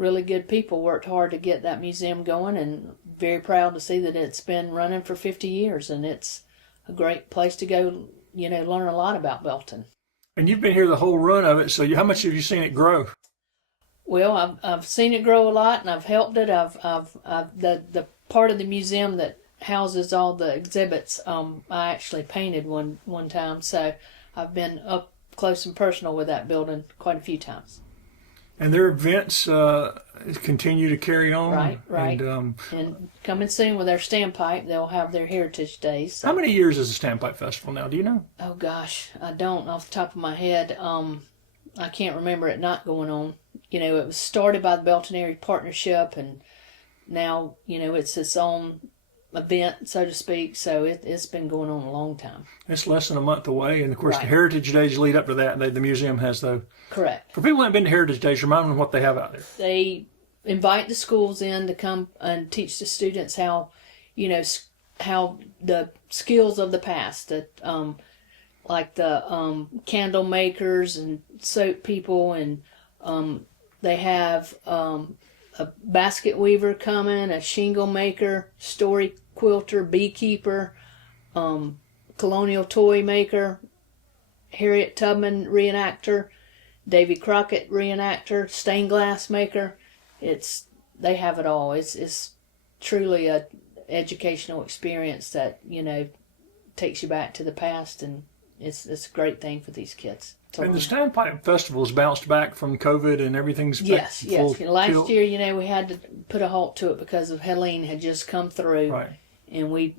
really good people worked hard to get that museum going, and very proud to see that it's been running for 50 years, and it's a great place to go, learn a lot about Belton. And you've been here the whole run of it, so how much have you seen it grow? Well, I've seen it grow a lot, and I've helped it. I've the part of the museum that houses all the exhibits. I actually painted one time, so I've been up close and personal with that building quite a few times. And their events continue to carry on. Right. And coming soon with their Standpipe, they'll have their Heritage Days. So. How many years is the Standpipe Festival now? Do you know? Oh gosh, I don't off the top of my head. I can't remember it not going on. It was started by the Belton Area Partnership, and now it's its own event, so to speak. So it's been going on a long time. It's less than a month away, and of course right. the Heritage Days lead up to that. The museum has those. Correct. For people who haven't been to Heritage Days, remind them what they have out there. They invite the schools in to come and teach the students how, how the skills of the past, that like the candle makers and soap people, and they have a basket weaver coming, a shingle maker, story quilter, beekeeper, colonial toy maker, Harriet Tubman reenactor, Davy Crockett reenactor, stained glass maker. They have it all. It's truly a educational experience that takes you back to the past, and it's a great thing for these kids. And the Standpipe Festival's bounced back from COVID and everything's yes. Last year, we had to put a halt to it because of Helene had just come through. Right. And we,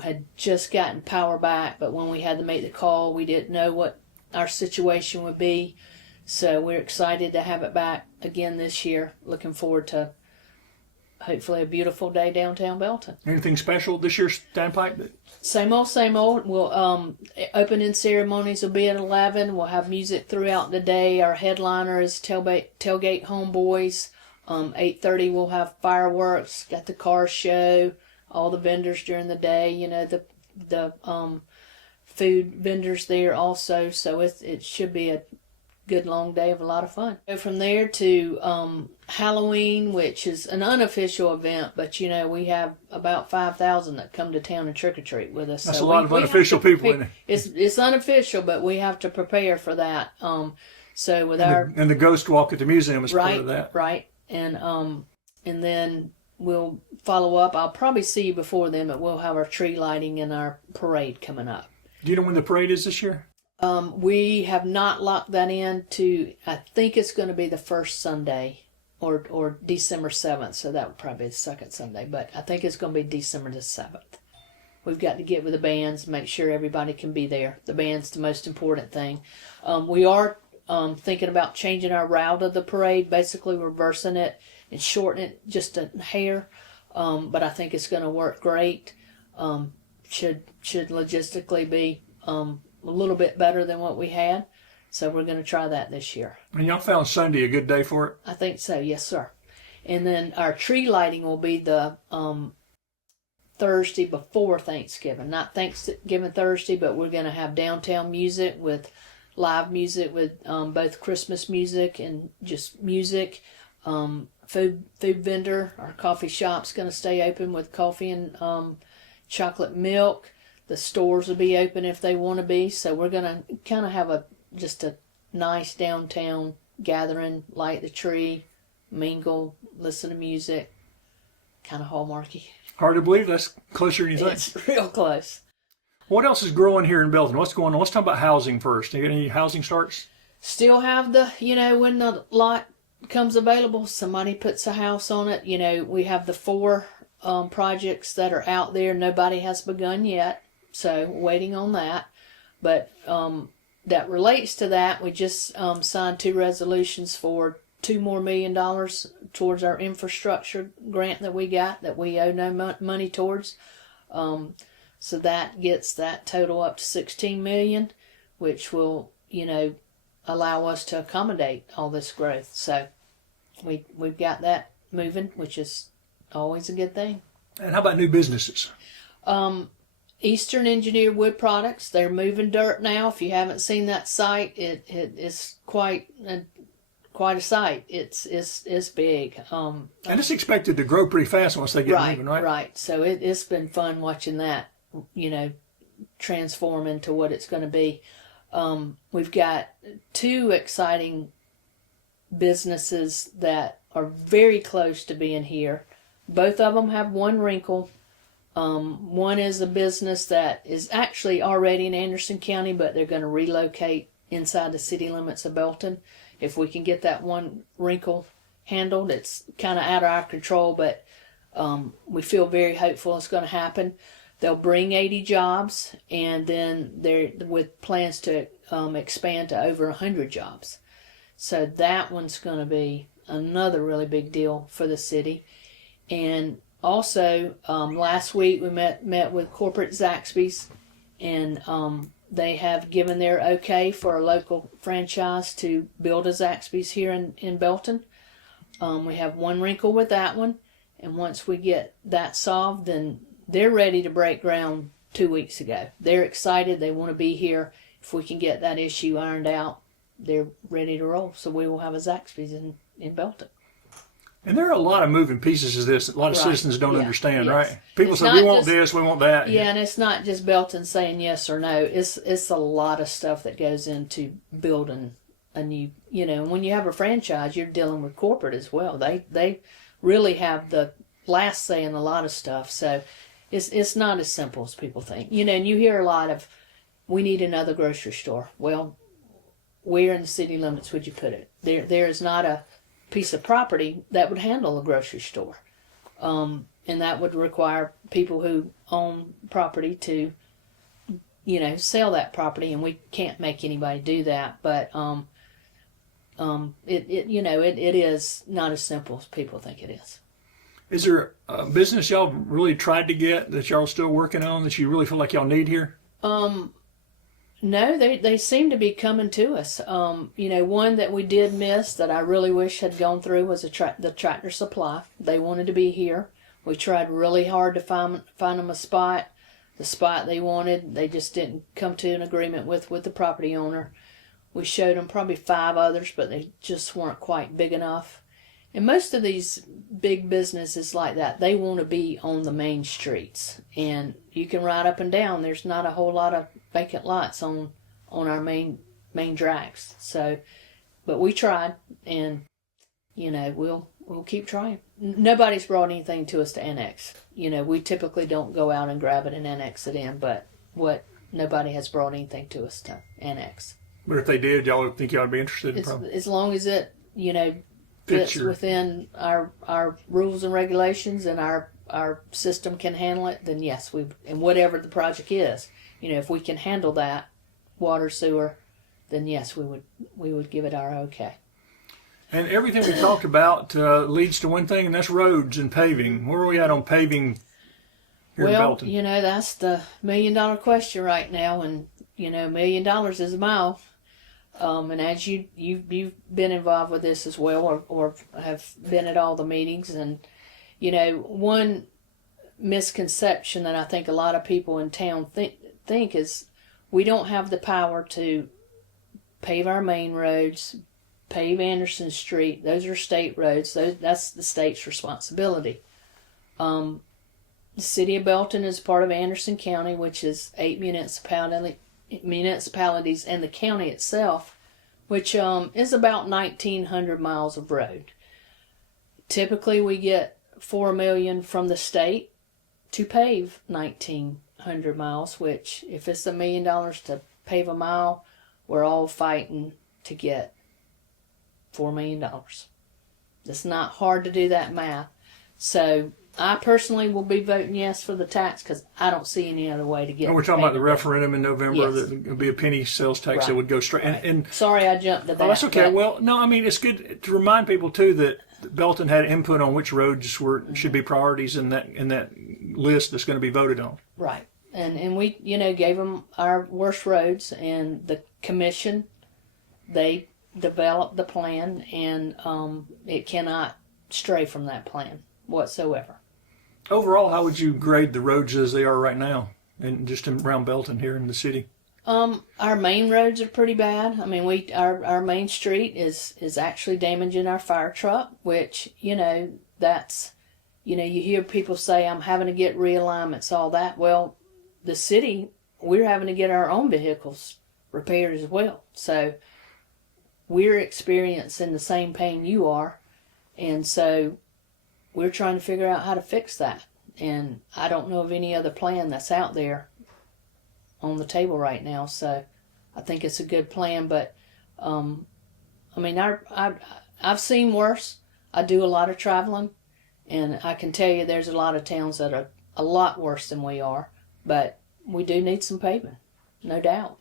had just gotten power back, but when we had to make the call, we didn't know what our situation would be. So we're excited to have it back again this year. Looking forward to hopefully a beautiful day downtown Belton. Anything special this year's Standpipe? Same old, same old. We'll opening ceremonies will be at 11. We'll have music throughout the day. Our headliner is Tailgate Homeboys. 8:30 we'll have fireworks. Got the car show. All the vendors during the day. The food vendors there also. So it should be a good long day of a lot of fun. Go from there to Halloween, which is an unofficial event, but we have about 5,000 that come to town and trick or treat with us. That's a lot of unofficial people in it. It's unofficial, but we have to prepare for that. So with and the ghost walk at the museum is part of that. Right, and then we'll follow up. I'll probably see you before then, but we'll have our tree lighting and our parade coming up. Do you know when the parade is this year? We have not locked that in to, I think it's going to be the first Sunday or December 7th. So that would probably be the second Sunday, but I think it's going to be December the 7th. We've got to get with the bands, make sure everybody can be there. The band's the most important thing. We are thinking about changing our route of the parade, basically reversing it and shortening it just a hair. But I think it's going to work great. Should logistically be a little bit better than what we had. So we're going to try that this year. And y'all found Sunday a good day for it? I think so, yes, sir. And then our tree lighting will be the Thursday before Thanksgiving. Not Thanksgiving Thursday, but we're going to have downtown music with live music with both Christmas music and just music. Food vendor, our coffee shop's going to stay open with coffee and chocolate milk. The stores will be open if they want to be. So we're going to kind of have just a nice downtown gathering, light the tree, mingle, listen to music. Kind of hallmarky. Hard to believe that's closer than you think. It's real close. What else is growing here in Belton? What's going on? Let's talk about housing first. You got any housing starts? Still have when the lot comes available, somebody puts a house on it. We have the 4 projects that are out there. Nobody has begun yet. So waiting on that. But that relates to that. We just signed 2 resolutions for $2 more million towards our infrastructure grant that we got that we owe no money towards. So that gets that total up to $16 million, which will, allow us to accommodate all this growth. So we've got that moving, which is always a good thing. And how about new businesses? Eastern Engineered Wood Products. They're moving dirt now. If you haven't seen that site, it is quite quite a sight. It's big. And it's expected to grow pretty fast once they get moving, right? Right. So it's been fun watching that, transform into what it's going to be. We've got 2 exciting businesses that are very close to being here. Both of them have one wrinkle. One is a business that is actually already in Anderson County, but they're going to relocate inside the city limits of Belton. If we can get that one wrinkle handled, it's kind of out of our control, but we feel very hopeful it's going to happen. They'll bring 80 jobs, and then they're with plans to expand to over 100 jobs. So that one's going to be another really big deal for the city. And also, last week we met with corporate Zaxby's, and they have given their okay for a local franchise to build a Zaxby's here in Belton. We have one wrinkle with that one, and once we get that solved, then they're ready to break ground 2 weeks ago. They're excited. They want to be here. If we can get that issue ironed out, they're ready to roll. So we will have a Zaxby's in Belton. And there are a lot of moving pieces to this that a lot of citizens don't understand, yes. right? People say, we want this, we want that. Yeah, and it's not just Belton saying yes or no. It's a lot of stuff that goes into building a new, when you have a franchise, you're dealing with corporate as well. They really have the last say in a lot of stuff. So it's not as simple as people think. And you hear a lot of, we need another grocery store. Well, where in the city limits would you put it? There is not a piece of property that would handle a grocery store. And that would require people who own property to, sell that property, and we can't make anybody do that. But it is not as simple as people think it is. Is there a business y'all really tried to get that y'all still working on that you really feel like y'all need here? No, they seem to be coming to us. One that we did miss that I really wish had gone through was the Tractor Supply. They wanted to be here. We tried really hard to find them a spot. The spot they wanted, they just didn't come to an agreement with the property owner. We showed them probably 5 others, but they just weren't quite big enough. And most of these big businesses like that, they want to be on the main streets. And you can ride up and down. There's not a whole lot of vacant lots on our main drags. So, but we tried, and we'll keep trying. Nobody's brought anything to us to annex. We typically don't go out and grab it and annex it in, but nobody has brought anything to us to annex. But if they did, y'all would think y'all would be interested in probably? As long as it, fits within our rules and regulations, and our system can handle it, then yes, and whatever the project is, if we can handle that, water, sewer, then yes, we would give it our okay. And everything we talked about leads to one thing, and that's roads and paving. Where are we at on paving here in Belton? Well, that's the $1 million question right now, and $1 million is a mile. And as you've been involved with this as well, or have been at all the meetings, and one misconception that I think a lot of people in town think is we don't have the power to pave our main roads, pave Anderson Street. Those are state roads. That's the state's responsibility. The city of Belton is part of Anderson County, which is 8 municipalities, and the county itself, which is about 1,900 miles of road. Typically, we get $4 million from the state to pave 1,900 miles, which, if it's $1 million to pave a mile, we're all fighting to get $4 million. It's not hard to do that math. So I personally will be voting yes for the tax because I don't see any other way to get it. We're talking about the referendum in November. Yes. That would be a penny sales tax that would go straight. Right. And sorry, I jumped to that. Oh, that's okay. Well, no, I mean, it's good to remind people too that Belton had input on which roads should be priorities in that list that's going to be voted on. Right, and we gave them our worst roads, and the commission, they developed the plan, and it cannot stray from that plan whatsoever. Overall, how would you grade the roads as they are right now, and just around Belton here in the city? Our main roads are pretty bad. I mean, our main street is actually damaging our fire truck, which, that's, you hear people say, I'm having to get realignments, all that. Well, the city, we're having to get our own vehicles repaired as well. So we're experiencing the same pain you are. And so we're trying to figure out how to fix that. And I don't know of any other plan that's out there on the table right now. So I think it's a good plan. But, I mean, I've seen worse. I do a lot of traveling. And I can tell you there's a lot of towns that are a lot worse than we are. But we do need some paving, no doubt.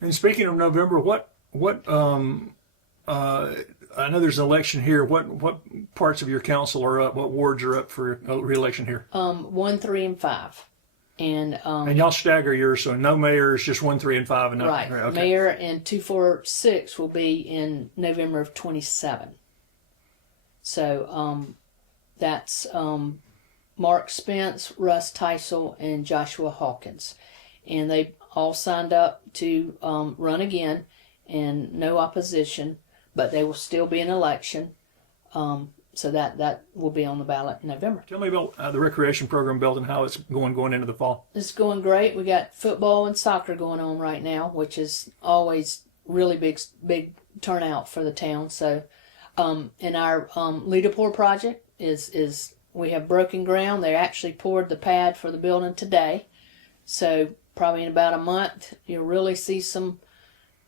And speaking of November, I know there's an election here. What parts of your council are up? What wards are up for re-election here? 1, 3, and 5. And y'all stagger yours, so no mayor is just 1, 3, and 5. And right. Okay. Mayor and 2, 4, 6 will be in November of 27. So that's Mark Spence, Russ Teisel, and Joshua Hawkins. And they all signed up to run again, and no opposition, but they will still be an election. So that will be on the ballot in November. Tell me about the recreation program, Belton, how it's going into the fall. It's going great. We got football and soccer going on right now, which is always really big turnout for the town. So, and our leader-pour project is we have broken ground. They actually poured the pad for the building today. So probably in about a month, you'll really see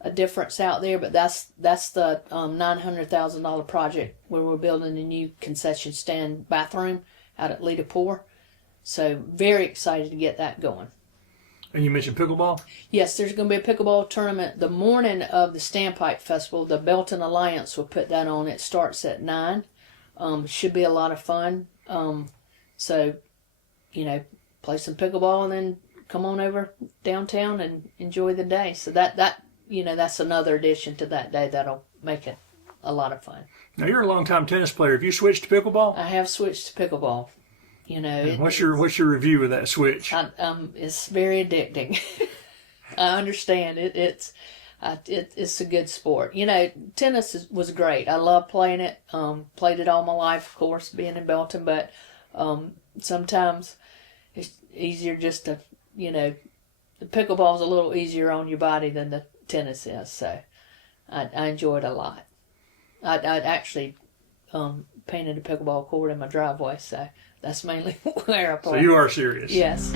a difference out there. But that's the $900,000 project where we're building a new concession stand bathroom out at leader-pour. So very excited to get that going. And you mentioned pickleball? Yes, there's going to be a pickleball tournament the morning of the Standpipe Festival. The Belton Alliance will put that on. It starts at 9. Should be a lot of fun. So, play some pickleball and then come on over downtown and enjoy the day. So that's another addition to that day that'll make it a lot of fun. Now, you're a long-time tennis player. Have you switched to pickleball? I have switched to pickleball. What's your review of that switch? It's very addicting. I understand it. It's a good sport. Tennis was great. I love playing it. Played it all my life, of course, being in Belton. But sometimes it's easier just to, the pickleball's a little easier on your body than the tennis is. So I enjoy it a lot. I actually painted a pickleball court in my driveway. So that's mainly where I play. So you are serious. Yes.